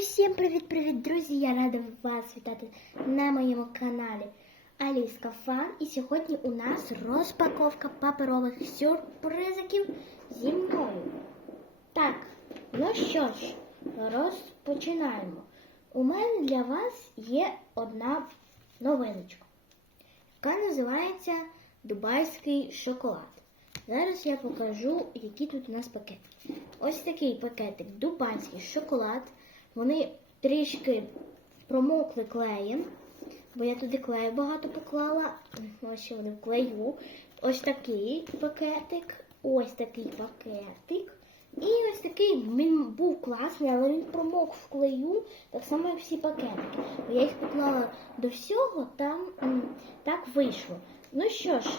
Усім привіт-привіт, друзі! Я рада вас вітати на моєму каналі Аліска Фан. І сьогодні у нас розпаковка паперових сюрпризиків зі мною. Так, ну що ж, розпочинаємо. У мене для вас є одна новиночка, яка називається Дубайський шоколад. Зараз я покажу, які тут у нас пакети. Ось такий пакетик Дубайський шоколад. Вони трішки промокли клеєм, бо я туди клею багато поклала. Ось ще вони клею. Ось такий пакетик, ось такий пакетик. І ось такий він був класний, але він промок в клею, так само, як всі пакетики. Я їх поклала до всього, там так вийшло. Ну що ж,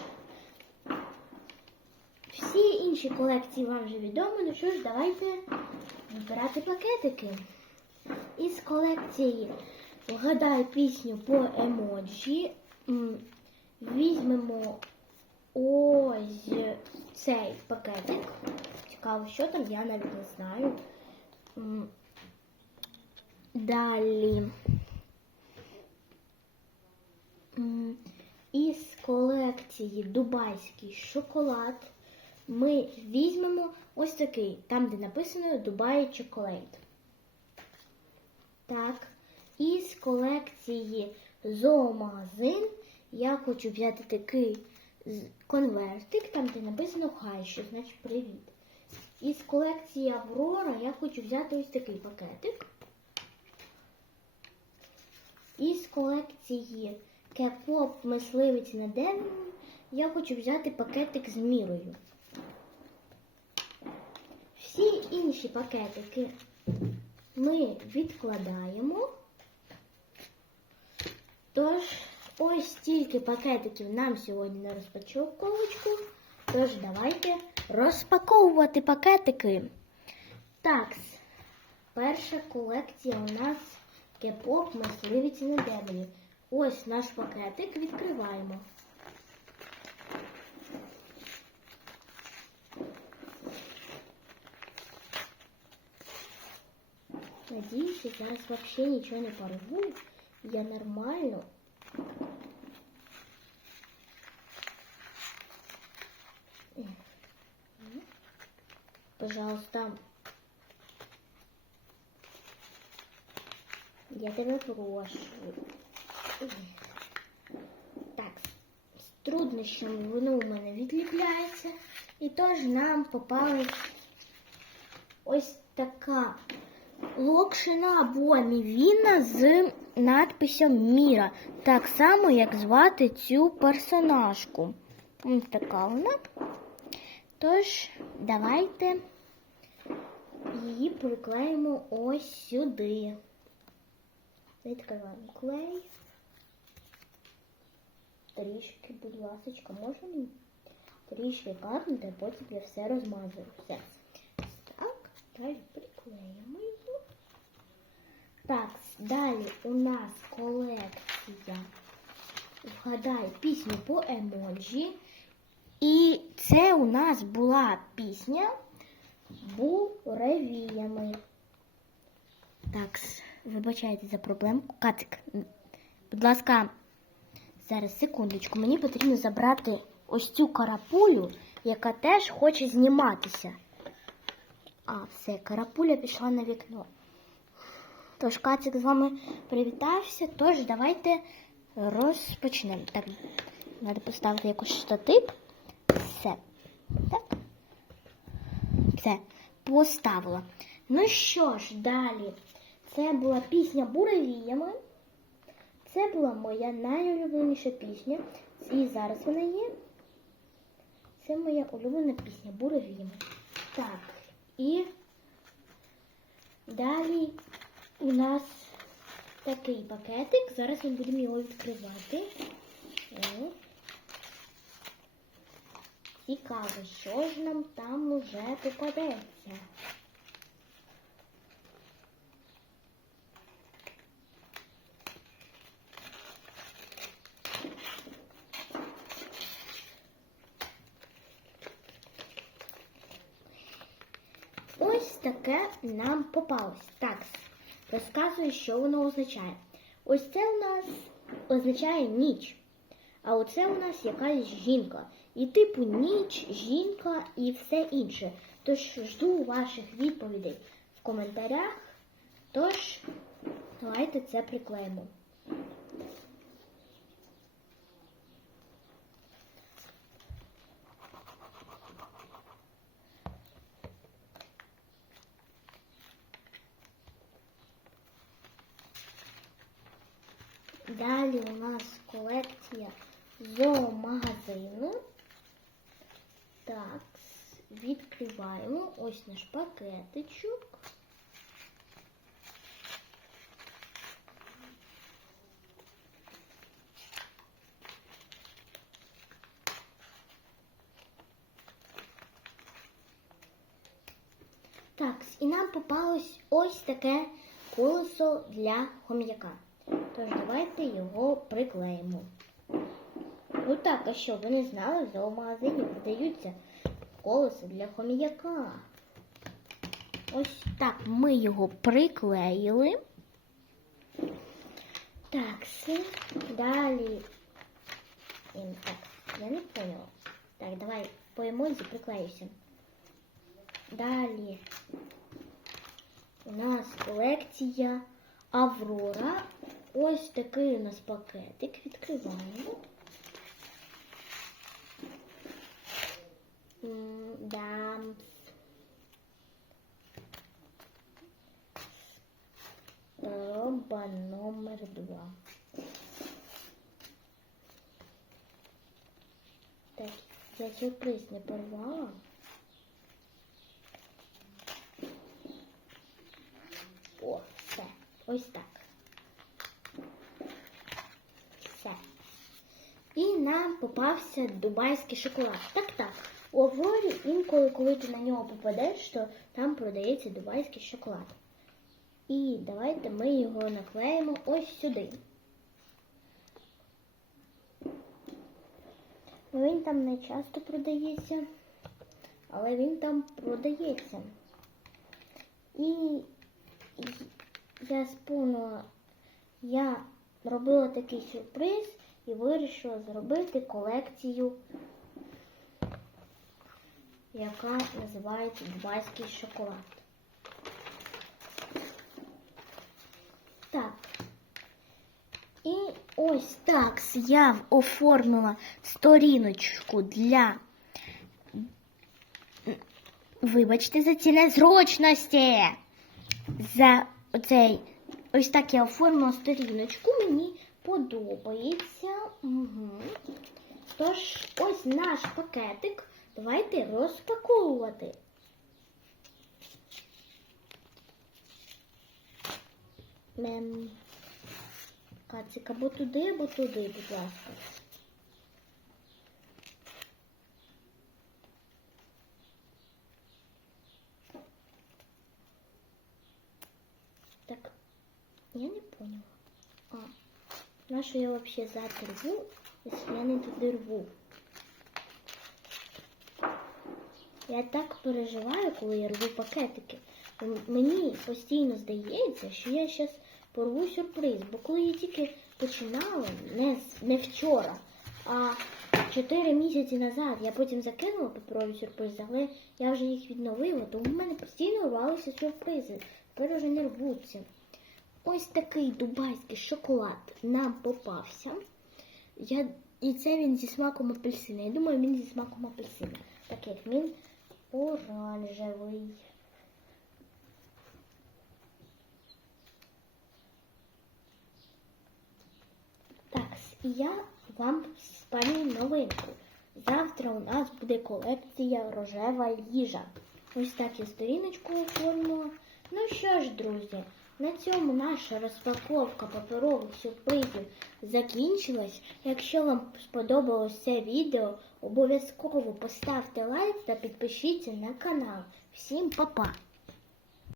всі інші колекції вам вже відомі, ну що ж, давайте вибирати пакетики. Із колекції вгадай пісню по емоджі. Візьмемо ось цей пакетик. Цікаво, що там, я навіть не знаю. Далі. Із колекції Дубайський шоколад ми візьмемо ось такий, там, де написано Дубай Chocolate. Так, із колекції зоомагазин я хочу взяти такий конвертик, там, де написано хай, що значить привіт. Із колекції Аврора я хочу взяти ось такий пакетик. Із колекції Кепоп мисливець на дереві я хочу взяти пакетик з мірою. Всі інші пакетики ми відкладаємо. Тож, ось стільки пакетиків нам сьогодні на розпаковочку. Тож, давайте розпаковувати пакетики. Так, перша колекція у нас кепоп мисливець на дереві. Ось наш пакетик відкриваємо. Надеюсь, я зараз вообще ничего не порву. Я нормально. Пожалуйста. Я тебе прошу. Так, з труднощами воно у мене відліпляється. І тож нам попалась ось така локшина або мівіна з надписом Міра. Так само, як звати цю персонажку. Ось така вона. Тож, давайте її приклеїмо ось сюди. Відкриваємо клей. Трішки, будь ласка, можна? Трішки капнути, а потім я все розмазую. Все. Так, далі приклеїмо її. Так, далі у нас колекція. Вгадай пісню по емоджі. І це у нас була пісня буревіями. Так, вибачайте за проблемку. Катик, будь ласка, зараз секундочку. Мені потрібно забрати ось цю карапулю, яка теж хоче зніматися. А, все, карапуля пішла на вікно. Тож Кацик з вами привітався, тож давайте розпочнемо. Так, треба поставити якийсь штатив. Все. Так. Все, поставила. Ну що ж, далі. Це була пісня Буревіями. Це була моя найулюбленіша пісня. І зараз вона є. Це моя улюблена пісня Буревіями. Так, і далі у нас такий пакетик. Зараз ми будемо його відкривати. О. Цікаво, що ж нам там уже попадеться. Ось таке нам попалось. Так, розказую, що воно означає. Ось це у нас означає ніч. А оце у нас якась жінка. І типу ніч, жінка і все інше. Тож жду ваших відповідей в коментарях. Тож, давайте це приклеїмо. Далі у нас колекція зоомагазину. Так, відкриваємо ось наш пакетичок. Так, і нам попалось ось таке колесо для хом'яка. Тож давайте його приклеїмо. Ну так, а що, ви не знали, в зоомагазині продаються колеса для хом'яка. Ось так ми його приклеїли. Так, все. Далі. Ем, Так, я не поняла. Так, давай по емодзі приклеюся. Далі у нас колекція Аврора. Ось такий у нас пакетик. Відкриваємо. М, Да. Проба номер два. Так, я сюрприз не порвала. О, все. Ось так. Все. І нам попався дубайський шоколад. Так, так. У Аврорі інколи, коли ти на нього попадеш, то там продається дубайський шоколад. І давайте ми його наклеїмо ось сюди. Він там не часто продається, але він там продається. І я сповнила, я робила такий сюрприз і вирішила зробити колекцію, яка називається Дубайський шоколад. Так. І ось так я оформила сторіночку для. Вибачте за ці незручності. За оцей ось так я оформила сторіночку. Мені подобається. Угу. Тож, ось наш пакетик. Давайте розпаковувати. Мем. Кацик, або туди, або туди, будь ласка. Так, я не поняла. А, на що я вообще зад рву, якщо я не туди рву? Я так переживаю, коли я рву пакетики. Мені постійно здається, що я зараз порву сюрприз, бо коли я тільки починала, не, не вчора, а 4 місяці назад, я потім закинула паперові сюрпризи, але я вже їх відновила, тому в мене постійно рвалися сюрпризи. Тепер вже не рвуться. Ось такий дубайський шоколад нам попався. Я... І це він зі смаком апельсина. Я думаю, він зі смаком апельсина. Так як він оранжевий. Так, і я вам спалюю новинку. Завтра у нас буде колекція рожева їжа. Ось так я сторіночку оформила. Ну що ж, друзі, на цьому наша розпаковка паперових сюрпризів закінчилась. Якщо вам сподобалось це відео, обов'язково поставте лайк та підпишіться на канал. Всім па-па!